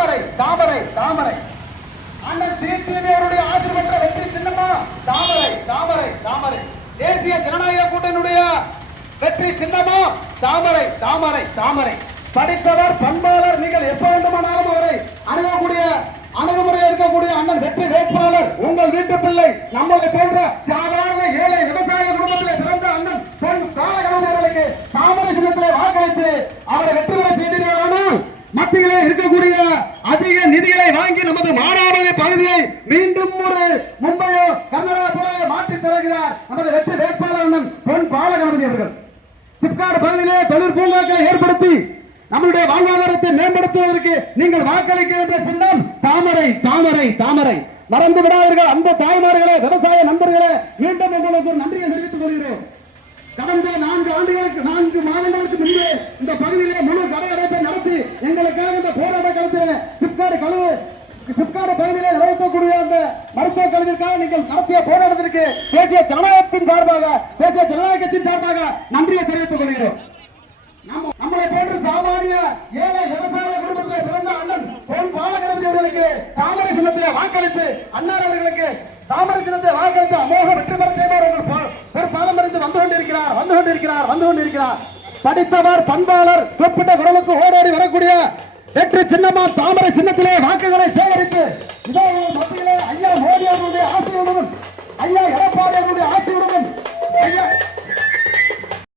தாமரை தாமரை தாமரை. அண்ணன் டிடிவி அவருடைய ஆட்சி பெற்ற வெற்றி சின்னமா தாமரை தாமரை தாமரை. தேசிய ஜனநாயக கூட்டணியுடைய வெற்றி சின்னமா தாமரை தாமரை தாமரை. படித்தவர் பண்பாளர், நீங்கள் எப்ப வேண்டுமானாலும் அவரை அணுகக்கூடிய அணுகுமுறையில் இருக்கக்கூடிய அண்ணன் வெற்றி வேட்பாளர் உங்கள் வீட்டு பிள்ளை. நம்மளை போன்ற சாதாரண ஏழை விவசாய குடும்பத்திலே பிறந்த அண்ணன் பொன் காலகணம் அவர்களுக்கு தாமரை சின்னத்திலே வாக்களித்து அவரை வெற்றி பெற செய்தீர்களானால் மத்தியிலே இருக்கக்கூடிய அதிக நிதிகளை வாங்கி நமது மானாமதுரை பகுதியை மீண்டும் ஒரு மும்பையோ கர்நாடகாவிலோ மாற்றி தருகிறார் நமது வெற்றி வேட்பாளர் அண்ணன் பொன் பாலகணபதி அவர்கள். சிப்காட் பகுதியிலே தொழில் பூங்காக்களை ஏற்படுத்தி நம்முடைய வாழ்வாதாரத்தை மேம்படுத்துவதற்கு நீங்கள் வாக்களிக்க வேண்டிய சின்னம் தாமரை தாமரை தாமரை. மறந்து விடாதீர்கள் அந்த தாய்மார்களே, விவசாய நண்பர்களே, மீண்டும் உங்களுக்கு ஒரு நன்றியை தெரிவித்துக் கொள்கிறேன். கடந்த 4 மாதங்களுக்கு முன்பு இந்த பகுதியிலே முழு கடையடைப்பை நடத்தி எங்களுக்காக இந்த போராட்ட களத்தில் சிப்காட் பகுதியிலே நடத்தக்கூடிய அந்த மருத்துவ கல்விக்காக நீங்கள் நடத்திய போராட்டத்திற்கு தேசிய ஜனநாயகத்தின் சார்பாக, தேசிய ஜனநாயக கட்சியின் சார்பாக நன்றியை தெரிவித்துக் கொள்கிறோம். நம்மளை போன்று சாமானிய ஏழை விவசாய குடும்பத்தில் பிறந்த அண்ணன் பொன் பாலகணபதி அவர்களுக்கு தாமரை சின்னத்திலே வாக்களித்து அண்ணன் அவர்களுக்கு தாமரை சின்னத்தை வாக்களித்து அமோக வெற்றி பெற செய்வார். ஒரு பாதம் அறிந்து வந்து கொண்டிருக்கிறார். படித்தவர் பண்பாளர் குறிப்பிட்ட குரலுக்கு ஓடோடி வரக்கூடிய வெற்றி சின்னமா தாமரை சின்னத்திலே வாக்குகளை சேகரித்து இதோ மத்தியிலே ஐயா மோடி அவர்களுடைய ஆசையுடனும் ஐயா